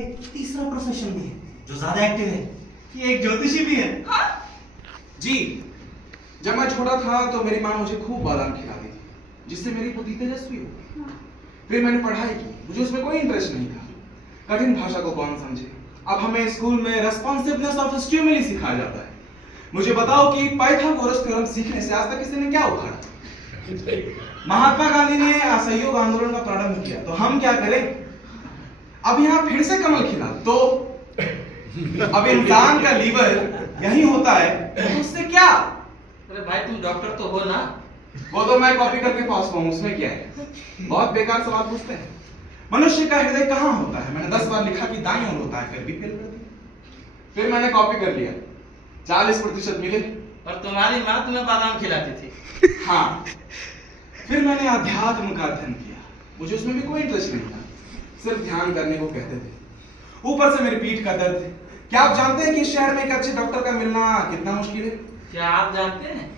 एक तीसरा प्रोफेशन भी है जो ज्यादा एक्टिव है, ये एक ज्योतिषी भी है। हाँ? जी, जब मैं छोटा था तो मेरी माँ मुझे खूब बादाम खिलाती थी, जिससे मेरी बुद्धि तेजस्वी हो गई। फिर मैंने पढ़ाई की, मुझे उसमें कोई इंटरेस्ट नहीं था। कठिन भाषा को कौन समझे। अब हमें स्कूल में रेस्पॉन्सिवनेस ऑफ स्टिमुली सिखाया जाता है। मुझे बताओ कि पाइथागोरस थ्योरम सीखने से आज तक किसी ने क्या उखाड़ा? महात्मा गांधी ने असहयोग आंदोलन का प्रारंभ किया, तो हम क्या करें? अब यहाँ फिर से कमल खिला, तो अब इंसान का लीवर यही होता है, तो उससे क्या? अरे भाई तुम डॉक्टर तो हो ना? वो तो मैं कॉपी करके पास हुआ हूं, उसमें क्या है? बहुत बेकार सवाल पूछते हैं। मनुष्य का हृदय कहाँ होता है? मैंने 10 बार लिखा कि दाईं ओर होता है, फिर भी फेल कर दिया। फिर मैंने कॉपी कर लिया, 40% मिले। और तुम्हारी माँ तुम्हें बादाम खिलाती थी? हाँ। फिर मैंने अध्यात्म का अध्ययन किया, मुझे उसमें भी कोई इंटरेस्ट नहीं था, सिर्फ ध्यान करने को कहते थे। ऊपर से मेरी पीठ का दर्द है। क्या आप जानते हैं कि इस शहर में एक अच्छे डॉक्टर का मिलना कितना मुश्किल है? क्या आप जानते हैं?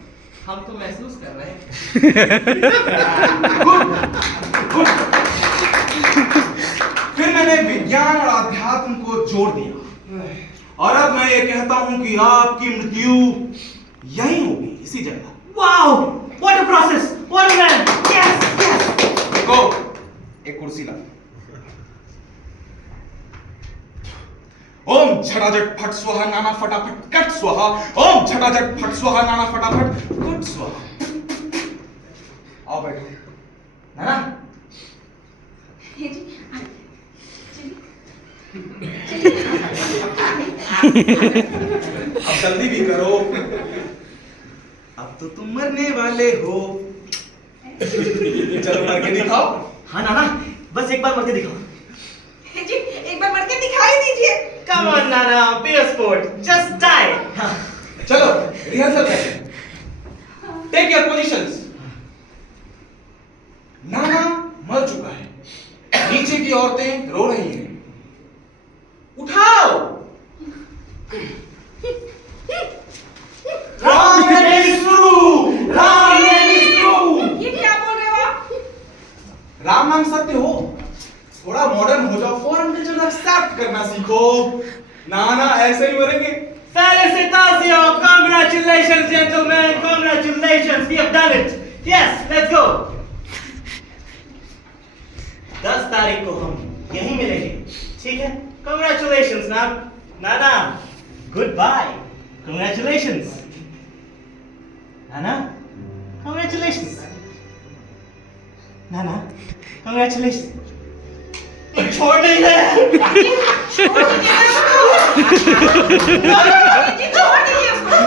हम तो महसूस कर रहे हैं। फिर मैंने विज्ञान और अध्यात्म को जोड़ दिया, और अब मैं ये कहता हूं कि आपकी मृत्यु यहीं होगी, इसी जगह। Wow, what a process, what a man, yes yes. देखो, एक कुर्सी ला। ओम झटाझट फट स्वाहा नाना फटाफट कट स्वाहा। ओम झटाझट फट स्वाहा नाना फटाफट कट स्वाहा। आओ बैठो। नाना, हे जी, अब जल्दी भी करो, अब तो तुम मरने वाले हो। चलो मर के दिखाओ। हाँ नाना, बस एक बार मर के दिखाओ। हे जी, एक बार मर के दिखाई दीजिए। Come on Nana, be a sport, just die। हाँ। चलो रिहर्सल करते हैं। Take your positions. नाना मर चुका है, नीचे की औरतें रो रही हैं। उठाओ। Ram is true, Ram is true। ये क्या बोल रहे हो आप? राम नाम सत्य हो, थोड़ा मॉडर्न हो जाओ, फॉरेन कल्चर एक्सेप्ट करना सीखो। नाना ऐसे ही मरेंगे। Felicitations, congratulations gentlemen, congratulations, we have done it. Yes, let's go। 10 तारीख को हम यहीं मिलेंगे, ठीक है? Congratulations नाना, goodbye, congratulations नाना, congratulations नाना, congratulations। छोड़ नहीं रहे। छोड़ दीजिए उसको। हे जी, छोड़ दीजिए उसको।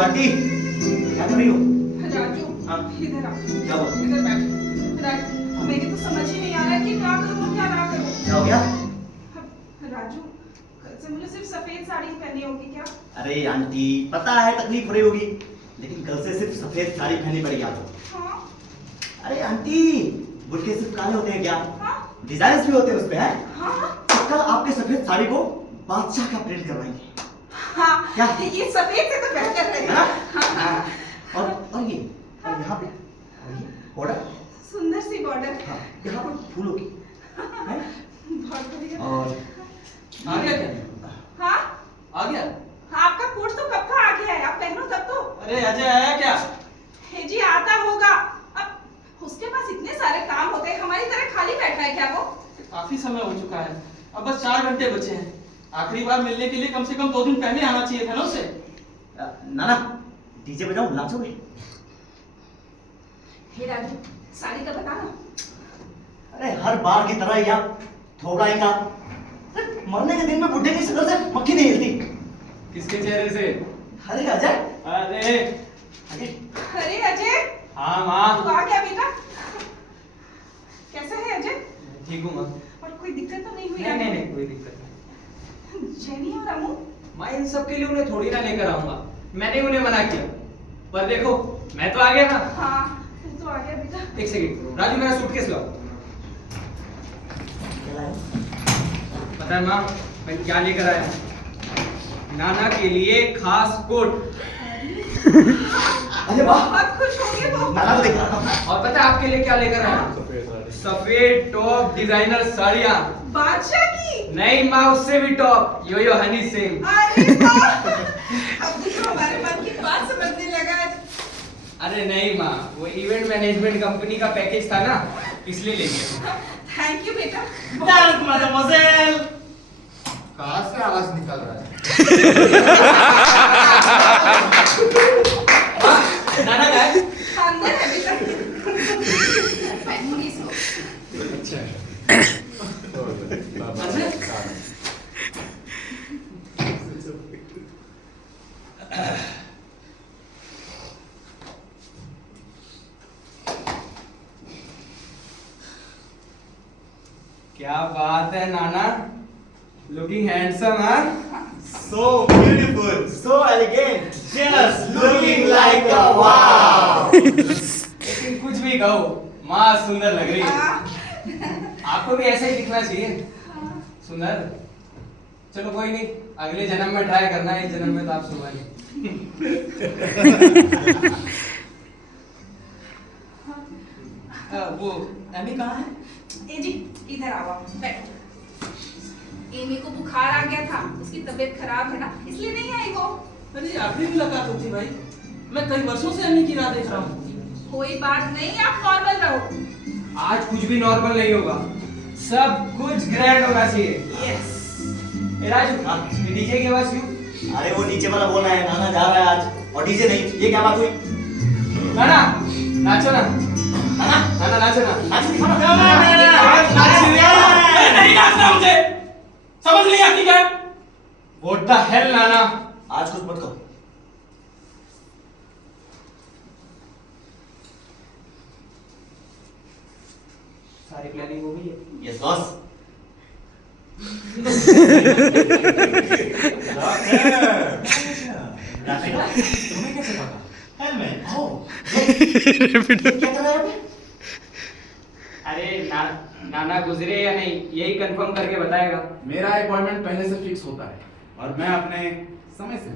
आंटी क्या कर रही हो? राजू, हाँ? इधर आ। क्या हुआ? इधर बैठ। राजू, मेरी तो समझ ही नहीं आ रहा है कि क्या करूं और क्या ना करूं। क्या हो गया? राजू, कल से मुझे सिर्फ सफेद साड़ी पहननी होगी क्या? अरे आंटी, पता है तकलीफ हो रही होगी, लेकिन कल से सिर्फ सफेद साड़ी पहननी पड़ेगी आपको। हाँ? अरे आंटी, गुटके सिर्फ काले होते हैं क्या? हाँ? डिजाइन भी होते हैं उसपे, हैं? हाँ? तो कल आपके सफेद साड़ी को बादशाह का प्रिंट करवाएंगे। हाँ, क्या? ये सफेद से तो बेहतर रहेगा। हाँ। और ये और यहाँ पे और ये बॉर्डर, सुंदर सी बॉर्डर। हाँ, यहाँ पर फूलों की, हैं? बहुत बढ़िया। और आ गया क्या? हाँ? आ गया? हाँ, आपका कोट तो कब का आ गया है, आप पहनो तब तो। अरे अजय आया क्या? हे जी, आता होगा। अब उसके पास इतने सारे काम होते हैं, हमारी तरह खाली बैठा है क्या वो? काफी समय हो चुका है, अब बस 4 घंटे बचे हैं। आखिरी बार मिलने के लिए कम से कम 2 दिन पहले आना चाहिए था ना उसे। नाना डीजे बजाऊं, नाचोगे? हे राजू, साड़ी का बता ना। अरे हर बार की तरह ही आप थोड़ा ही का मरने के दिन में बुढ़े की शक्ल से मक्खी नहीं हिलती। किसके चेहरे से? अरे अजय, अरे अजय अरे अजय, हाँ माँ, तू आ गया बेटा। कैसा है अजय? ठीक हूँ माँ। और कोई दिक्कत तो नहीं हुई? नहीं नहीं नहीं, कोई दिक्कत नहीं। जेनी और अमू? मैं इन सब के लिए उन्हें थोड़ी ना लेकर आऊंगा, मैंने उन्हें मना किया। पर देखो मैं तो आ गया ना। हाँ, तू तो आ गया बेटा। एक सेकंड, राजू मेरा सूटकेस लाओ। पता है माँ मैं क्या लेकर आया हूँ? नाना के लिए खास कोट। अरे वाह, बहुत खुश होंगे वो। नाना को देख रहा था। और पता है आपके लिए क्या लेकर आया हूँ? सफेद टॉप डिजाइनर साड़ियाँ। बादशाह की? नहीं माँ, उससे भी टॉप, यो यो हनी सिंह। अरे वाह, अब तो हमारे मन की बात समझने लगा। अरे नहीं माँ, वो इवेंट मैनेजमेंट कंपनी का पैकेज था ना, इसलिए ले गया। थैंक यू बेटा। Dance, mademoiselle. कहाँ से आवाज निकल रहा है? नाना का है? अंदर है बेटा। पहनूंगी इसको। क्या बात है नाना, लुकिंग हैंडसम हाँ? So beautiful. So elegant. Just Looking like a wow. लेकिन कुछ भी कहो, माँ सुंदर लग रही है। आपको भी ऐसा ही दिखना चाहिए, सुंदर। चलो कोई नहीं, अगले जन्म में ट्राई करना है, इस जन्म में तो आप सुंदर। वो एमी कहाँ है? ए जी, इधर आओ आप, बैठो। एमी को बुखार आ गया था, उसकी तबीयत खराब है ना, इसलिए नहीं आई वो। अरे आखिरी मुलाकात होती भाई, मैं कई वर्षों से एमी की राह देख रहा हूँ। कोई बात नहीं, आप नॉर्मल रहो। आज कुछ भी नॉर्मल नहीं होगा, सब कुछ ग्रैंड होना चाहिए। Yes. ए राजू, ये डीजे की आवाज क्यों? अरे वो नीचे वाला बोल रहा है नाना जा रहा है आज, और डीजे नहीं। ये क्या बात हुई? नाना नाचो ना, नाना नाचो ना। नाच दिखा ना। नहीं नाचना मुझे, समझ नहीं आती क्या? What the hell नाना? आज कुछ मत कहो। सारी प्लानिंग हो गई है। Yes boss. तुम्हें कैसे पता? Helmet. क्या कर रहा है अभी? अरे नाना गुजरे या नहीं, यही कंफर्म करके बताएगा। मेरा अपॉइंटमेंट पहले से फिक्स होता है और मैं अपने समय से।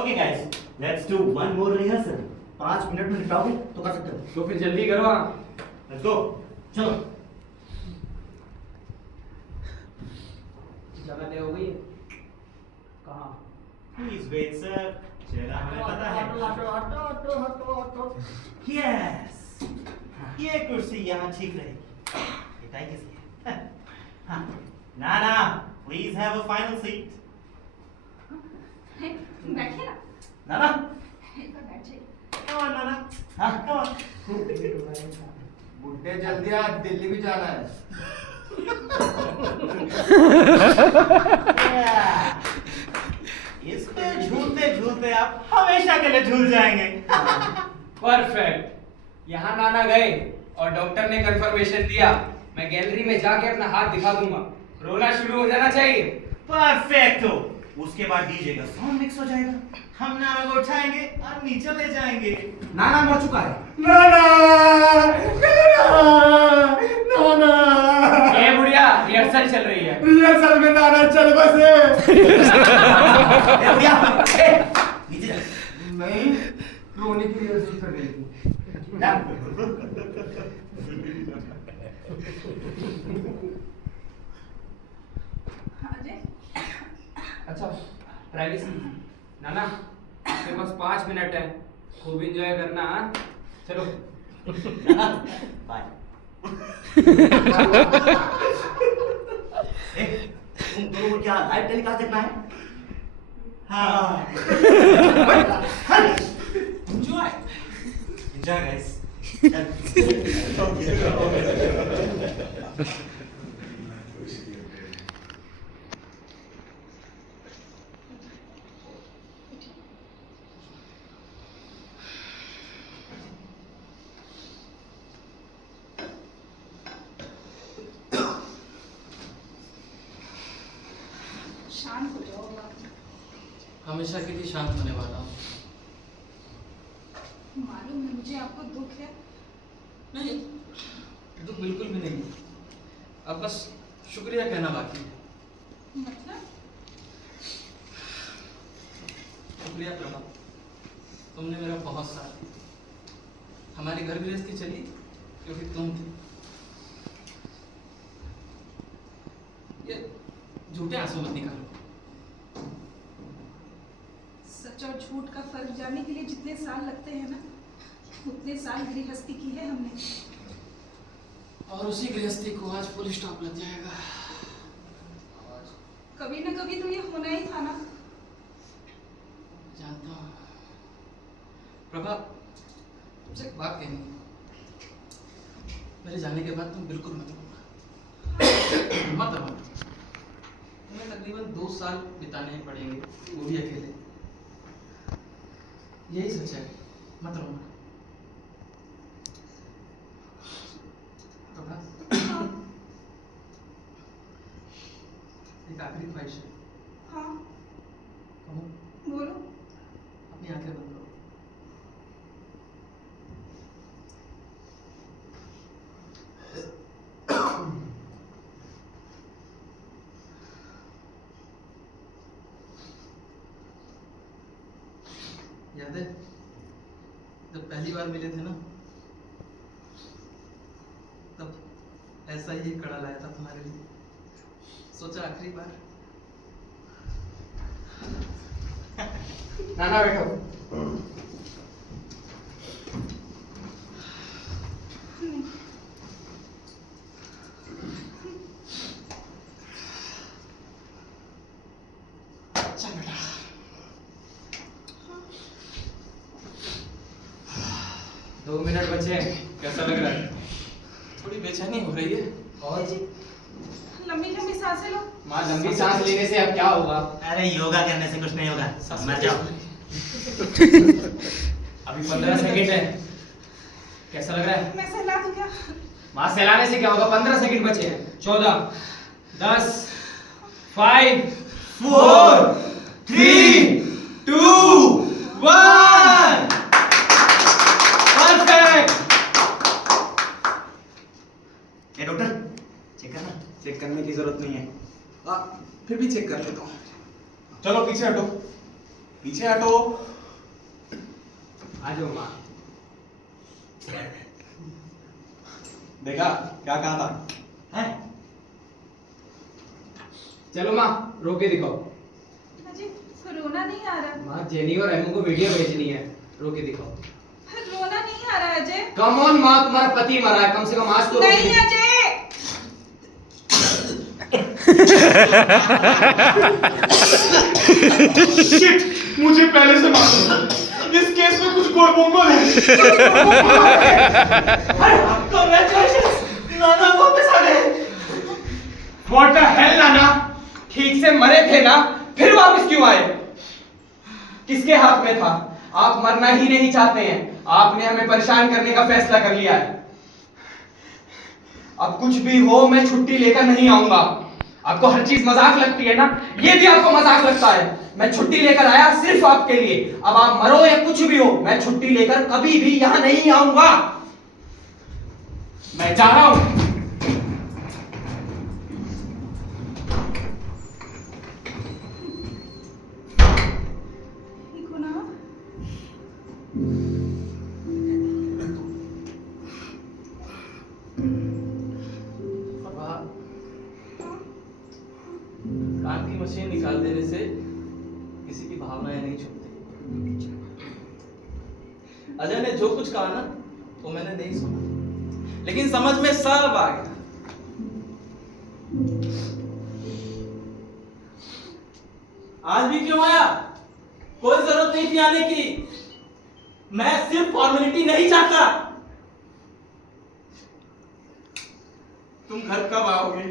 Okay guys, let's do one more rehearsal. 5 minute में निपटाओगे तो कर सकते हो। तो फिर जल्दी करो हाँ। Let's go. चलो। जगह तय हो गई है? कहाँ? Please wait, sir. जगह हमें पता है. Yes. ये कुर्सी यहाँ ठीक रहेगी. ये टाई किसकी है? हाँ. Nana, please have a final seat. बैठिए ना। नाना। एक बार बैठ जाइए। Come on, Nana. हाँ। Come on. बुड्ढे जल्दी आ, दिल्ली भी जाना है। Yeah. इस पे झूलते झूलते आप हमेशा के लिए झूल जाएंगे. परफेक्ट। यहाँ नाना गए और डॉक्टर ने कंफर्मेशन दिया, मैं गैलरी में जाके अपना हाथ दिखा दूंगा, रोना शुरू हो जाना चाहिए। परफेक्ट हो. उसके बाद डीजे का साउंड मिक्स हो जाएगा. हम नाना को उठाएंगे और नीचे ले जाएंगे. नाना मर चुका है। ये बुढ़िया रिहर्सल चल रही है। रिहर्सल में नाना चल बसे। ए बुढ़िया, ए, नीचे जा। नहीं, रोने की रिहर्सल कर रही थी। अजय, अच्छा प्राइवेसी। नाना आपके पास 5 मिनट है, खूब एंजॉय करना हाँ? चलो। नाना, बाय। तो क्या लाइव टेलीकास्ट देखना है? हाँ एंजॉय एंजॉय गाइस। शांत हो जाओ आप। हमेशा के लिए शांत होने वाला हूँ। मालूम है मुझे आपको दुख है। नहीं, दुख बिल्कुल भी नहीं। अब बस शुक्रिया कहना बाकी है। मतलब शुक्रिया प्रभा, तुमने मेरा बहुत साथ दिया। हमारी घर गृहस्थी चली क्योंकि तुम थे। ये झूठे आंसू मत निकालो। सच और झूठ का फर्क जानने के लिए जितने साल लगते हैं ना, उतने साल गृहस्थी की है हमने। और उसी गृहस्थी को आज फुल स्टॉप लग जाएगा। कभी ना कभी तो ये होना ही था ना। जानता हूँ प्रभा, तुमसे एक बात कहनी है। मेरे जाने के बाद तुम बिल्कुल मत रोना। मत रोना। तुम्हें तकरीबन 2 साल बिताने पड़ेंगे, वो भी अकेले। यही सच है, मत रोना। प्रभा, एक आखिरी ख्वाहिश है। हाँ कहो, बोलो। अपनी आंखें बंद करो। याद है जब पहली बार मिले थे ना, तब ऐसा ही एक कड़ा लाया था तुम्हारे लिए। सोचा आखिरी बार। नाना बैठो। अच्छा बेटा, 2 मिनट बचे हैं, कैसा लग रहा है? थोड़ी बेचैनी हो रही है। और लंबी लंबी सांसें लो। माँ, लंबी सांस लेने से अब क्या होगा? अरे योगा करने से कुछ नहीं होगा, मर जाओ। अभी 15 सेकंड है, कैसा लग रहा है? मैं सहला दूं क्या? माँ, सहलाने से क्या होगा? 15 सेकंड बचे हैं। 14, 10, 5, 4, 3, 2, 1। परफेक्ट। ये डॉक्टर चेक करना। चेक करने की जरूरत नहीं है। फिर भी चेक कर लेता हूँ। चलो पीछे हटो, पीछे हटो। आ जाओ माँ। देखा क्या कहा था? हैं? चलो माँ, रो के दिखाओ। अजी रोना नहीं आ रहा। माँ, जेनी और एमू को वीडियो भेजनी है, रो के दिखाओ। रोना नहीं आ रहा अजय। कम ऑन माँ, तुम्हारा पति मरा है, कम से कम आज तो रो के नहीं दिखाओ। अजय। शिट, मुझे पहले से मालूम था। इस केस में कुछ गोड़बोंगल है। Congratulations! नाना वापस आ गए। What the hell नाना, ठीक से मरे थे ना, फिर वापस क्यों आए? किसके हाथ में था? आप मरना ही नहीं चाहते हैं, आपने हमें परेशान करने का फैसला कर लिया है। अब कुछ भी हो, मैं छुट्टी लेकर नहीं आऊंगा। आपको हर चीज मजाक लगती है ना, ये भी आपको मजाक लगता है। मैं छुट्टी लेकर आया सिर्फ आपके लिए। अब आप मरो या कुछ भी हो, मैं छुट्टी लेकर कभी भी यहां नहीं आऊंगा। मैं जा रहा हूं। गुनाह। कान की मशीन निकाल देने से किसी की भावनाएं नहीं छूटती। अजय ने जो कुछ कहा ना, वो मैंने नहीं सुना, लेकिन समझ में सब आ गया। आज भी क्यों आया? कोई जरूरत नहीं थी आने की। मैं सिर्फ फॉर्मेलिटी नहीं चाहता। तुम घर कब आओगे?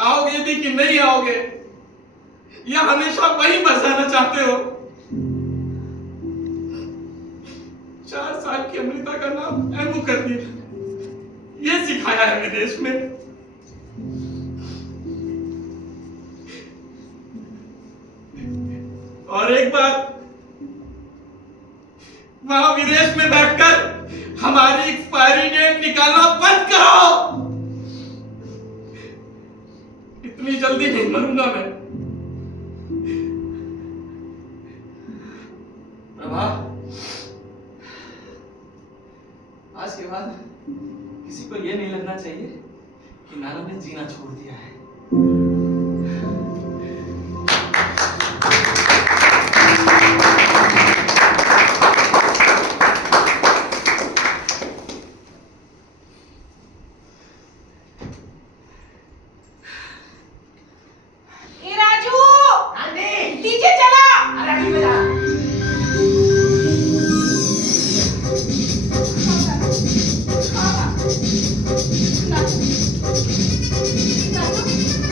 आओगे भी कि नहीं आओगे? या हमेशा वही बसाना चाहते हो? 4 साल की अमृता का नाम एमओ कर दिया। ये सिखाया है विदेश में। और एक बात, वहां विदेश में बैठकर हमारी एक्सपायरी डेट निकालना बंद करो। इतनी जल्दी नहीं मरूंगा मैं। प्रभा, आज के बाद किसी को यह नहीं लगना चाहिए कि नाना ने जीना छोड़ दिया है। ए राजू, डीजे चला। नाचो, नाचो।